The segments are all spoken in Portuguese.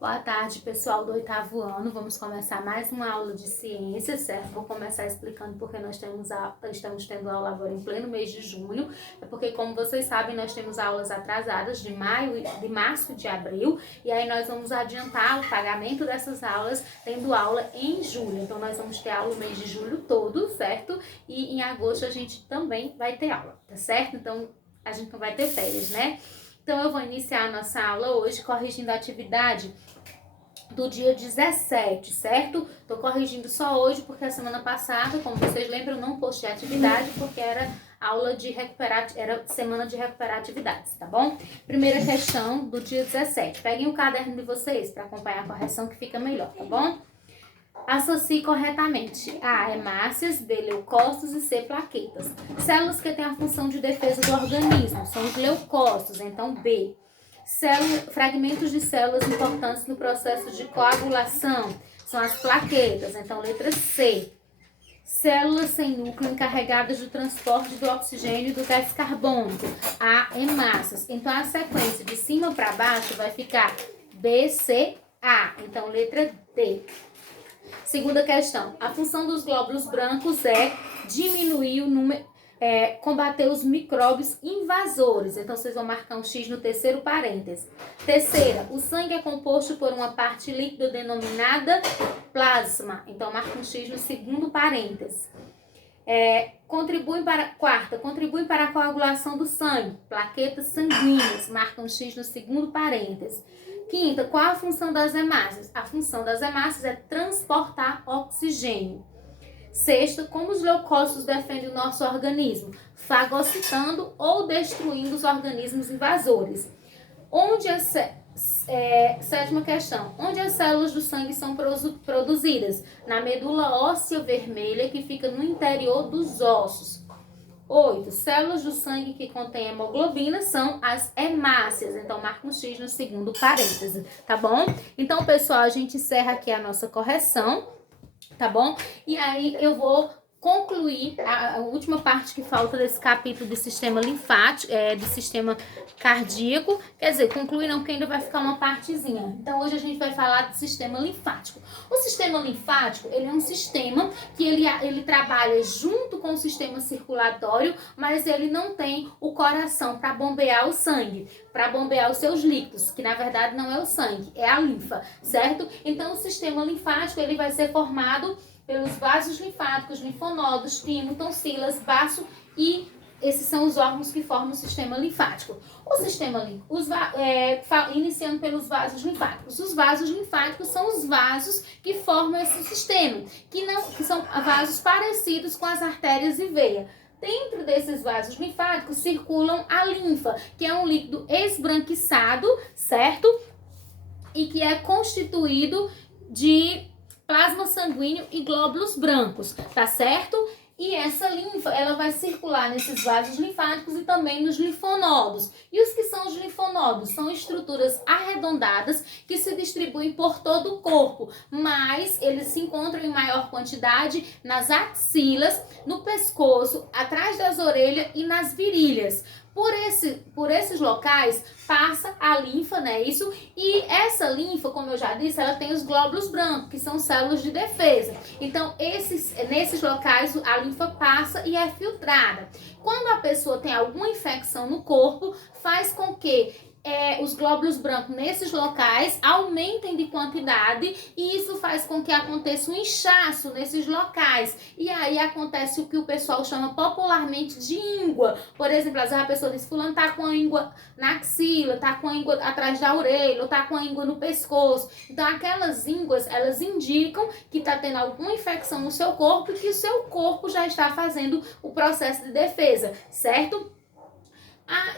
Boa tarde, pessoal do 8º ano. Vamos começar mais uma aula de ciências, certo? Vou começar explicando porque nós estamos tendo aula agora em pleno mês de junho. É porque, como vocês sabem, nós temos aulas atrasadas de março e de abril. E aí nós vamos adiantar o pagamento dessas aulas, tendo aula em julho. Então, nós vamos ter aula o mês de julho todo, certo? E em agosto a gente também vai ter aula, tá certo? Então, a gente não vai ter férias, né? Então, eu vou iniciar a nossa aula hoje corrigindo a atividade do dia 17, certo? Tô corrigindo só hoje porque a semana passada, como vocês lembram, eu não postei atividade porque era aula de recuperar, era semana de recuperar atividades, tá bom? Primeira questão do dia 17. Peguem o caderno de vocês para acompanhar a correção que fica melhor, tá bom? Associe corretamente. A, hemácias, B, leucócitos e C, plaquetas. Células que têm a função de defesa do organismo são os leucócitos, então B. Fragmentos de células importantes no processo de coagulação são as plaquetas, então letra C. Células sem núcleo encarregadas do transporte do oxigênio e do gás carbônico, A, hemácias. Então a sequência de cima para baixo vai ficar B, C, A, então letra D. Segunda questão, a função dos glóbulos brancos é diminuir o número, combater os micróbios invasores. Então, vocês vão marcar um X no terceiro parêntese. Terceira, o sangue é composto por uma parte líquida denominada plasma. Então, marca um X no segundo parêntese. Quarta, contribuem para a coagulação do sangue. Plaquetas sanguíneas, marca um X no segundo parêntese. Quinta, qual a função das hemácias? A função das hemácias é transportar oxigênio. Sexta, como os leucócitos defendem o nosso organismo? Fagocitando ou destruindo os organismos invasores. Sétima questão, onde as células do sangue são produzidas? Na medula óssea vermelha que fica no interior dos ossos. 8. Células do sangue que contêm hemoglobina são as hemácias. Então, marca um X no segundo parêntese, tá bom? Então, pessoal, a gente encerra aqui a nossa correção, tá bom? E aí, eu vou concluir a última parte que falta desse capítulo de sistema linfático, de sistema cardíaco. Quer dizer, concluir não, porque ainda vai ficar uma partezinha. Então, hoje a gente vai falar do sistema linfático. O sistema linfático, ele é um sistema que ele trabalha junto com o sistema circulatório, mas ele não tem o coração para bombear o sangue, para bombear os seus líquidos, que na verdade não é o sangue, é a linfa, certo? Então, o sistema linfático, ele vai ser formado pelos vasos linfáticos, linfonodos, timo, tonsilas, baço, e esses são os órgãos que formam o sistema linfático. Iniciando pelos vasos linfáticos. Os vasos linfáticos são os vasos que formam esse sistema, que são vasos parecidos com as artérias e veia. Dentro desses vasos linfáticos circulam a linfa, que é um líquido esbranquiçado, certo? E que é constituído de plasma sanguíneo e glóbulos brancos, tá certo? E essa linfa, ela vai circular nesses vasos linfáticos e também nos linfonodos. E os que são os linfonodos? São estruturas arredondadas que se distribuem por todo o corpo, mas eles se encontram em maior quantidade nas axilas, no pescoço, atrás das orelhas e nas virilhas. Por esses locais passa a linfa, né? Isso. E essa linfa, como eu já disse, ela tem os glóbulos brancos, que são células de defesa. Então, nesses locais, a linfa passa e é filtrada. Quando a pessoa tem alguma infecção no corpo, faz com que os glóbulos brancos nesses locais aumentem de quantidade, e isso faz com que aconteça um inchaço nesses locais. E aí acontece o que o pessoal chama popularmente de íngua. Por exemplo, às vezes a pessoa diz: fulano tá com a íngua na axila, tá com a íngua atrás da orelha, ou tá com a íngua no pescoço. Então, aquelas ínguas, elas indicam que tá tendo alguma infecção no seu corpo e que o seu corpo já está fazendo o processo de defesa, certo?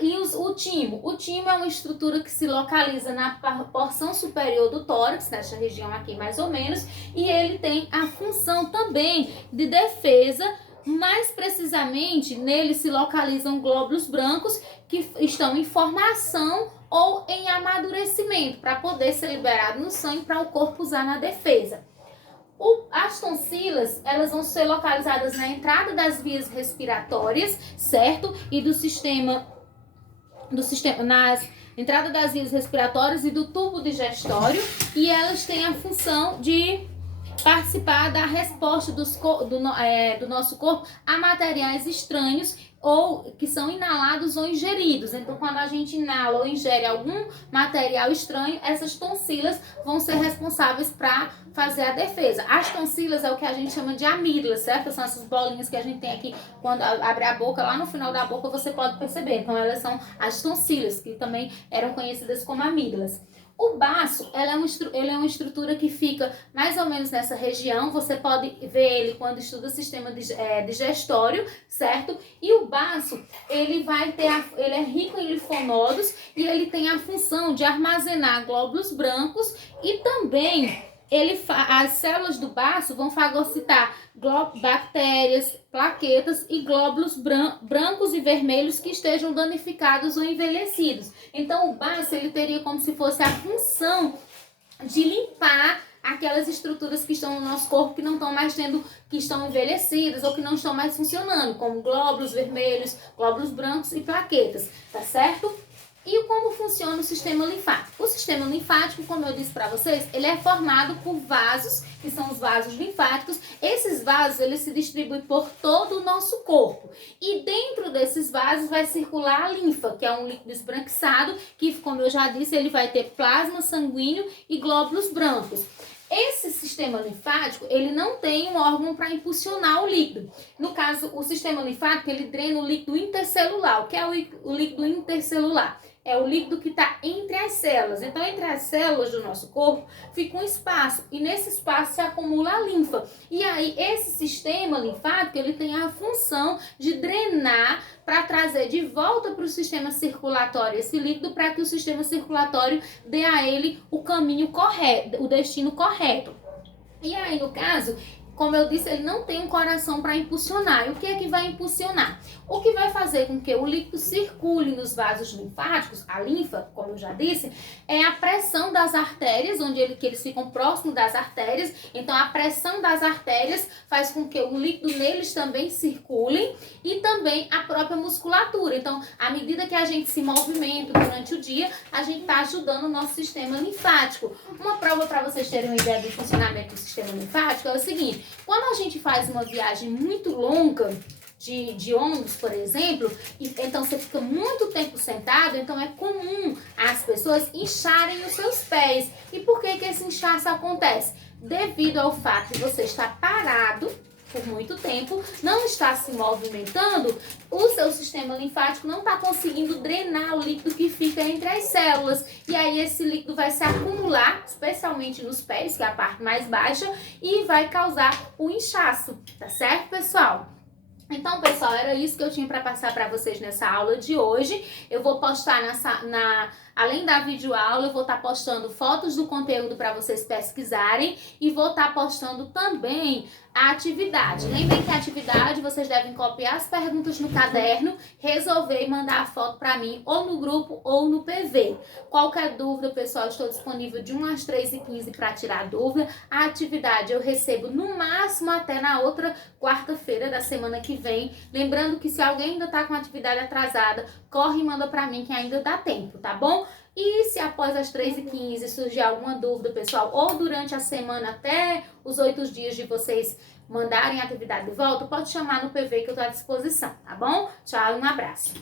E o timo. O timo é uma estrutura que se localiza na porção superior do tórax, nessa região aqui mais ou menos, e ele tem a função também de defesa. Mais precisamente, nele se localizam glóbulos brancos que estão em formação ou em amadurecimento, para poder ser liberado no sangue para o corpo usar na defesa. As tonsilas, elas vão ser localizadas na entrada das vias respiratórias, certo? E do sistema entrada das vias respiratórias e do tubo digestório, e elas têm a função de participar da resposta do nosso corpo a materiais estranhos ou que são inalados ou ingeridos. Então, quando a gente inala ou ingere algum material estranho, essas tonsilas vão ser responsáveis para fazer a defesa. As tonsilas é o que a gente chama de amígdalas, certo? São essas bolinhas que a gente tem aqui quando abre a boca, lá no final da boca você pode perceber. Então, elas são as tonsilas, que também eram conhecidas como amígdalas. O baço, ele é uma estrutura que fica mais ou menos nessa região. Você pode ver ele quando estuda o sistema digestório, certo? E o baço, ele é rico em linfonodos e ele tem a função de armazenar glóbulos brancos e também as células do baço vão fagocitar bactérias, plaquetas e glóbulos brancos e vermelhos que estejam danificados ou envelhecidos. Então, o baço ele teria como se fosse a função de limpar aquelas estruturas que estão no nosso corpo que não estão mais que estão envelhecidas ou que não estão mais funcionando, como glóbulos vermelhos, glóbulos brancos e plaquetas, tá certo? E como funciona o sistema linfático? O sistema linfático, como eu disse para vocês, ele é formado por vasos, que são os vasos linfáticos. Esses vasos, eles se distribuem por todo o nosso corpo. E dentro desses vasos vai circular a linfa, que é um líquido esbranquiçado, que, como eu já disse, ele vai ter plasma sanguíneo e glóbulos brancos. Esse sistema linfático, ele não tem um órgão para impulsionar o líquido. No caso, o sistema linfático, ele drena o líquido intercelular. O que é o líquido intercelular? É o líquido que está entre as células. Então, entre as células do nosso corpo fica um espaço e nesse espaço se acumula a linfa. E aí, esse sistema linfático, ele tem a função de drenar para trazer de volta para o sistema circulatório esse líquido para que o sistema circulatório dê a ele o caminho correto, o destino correto. E aí, no caso, como eu disse, ele não tem um coração para impulsionar. E o que é que vai impulsionar? O que vai fazer com que o líquido circule nos vasos linfáticos, a linfa, como eu já disse, é a pressão das artérias, que eles ficam próximos das artérias. Então, a pressão das artérias faz com que o líquido neles também circule e também a própria musculatura. Então, à medida que a gente se movimenta durante o dia, a gente está ajudando o nosso sistema linfático. Uma prova para vocês terem uma ideia do funcionamento do sistema linfático é o seguinte: quando a gente faz uma viagem muito longa, de ônibus, por exemplo, então você fica muito tempo sentado, então é comum as pessoas incharem os seus pés. E por que esse inchaço acontece? Devido ao fato de você estar parado por muito tempo, não está se movimentando, o seu sistema linfático não está conseguindo drenar o líquido que fica entre as células. E aí esse líquido vai se acumular, especialmente nos pés, que é a parte mais baixa, e vai causar o inchaço, tá certo, pessoal? Então, pessoal, era isso que eu tinha para passar para vocês nessa aula de hoje. Eu vou postar além da videoaula, eu vou estar postando fotos do conteúdo para vocês pesquisarem e vou estar postando também a atividade. Lembrem que a atividade vocês devem copiar as perguntas no caderno, resolver e mandar a foto para mim ou no grupo ou no PV. Qualquer dúvida, pessoal, estou disponível de 1 às 3h15 para tirar dúvida. A atividade eu recebo no máximo até na outra quarta-feira da semana que vem. Lembrando que se alguém ainda está com a atividade atrasada, corre e manda para mim que ainda dá tempo, tá bom? E se após as 3h15 surgir alguma dúvida, pessoal, ou durante a semana até os 8 dias de vocês mandarem a atividade de volta, pode chamar no PV que eu estou à disposição, tá bom? Tchau e um abraço.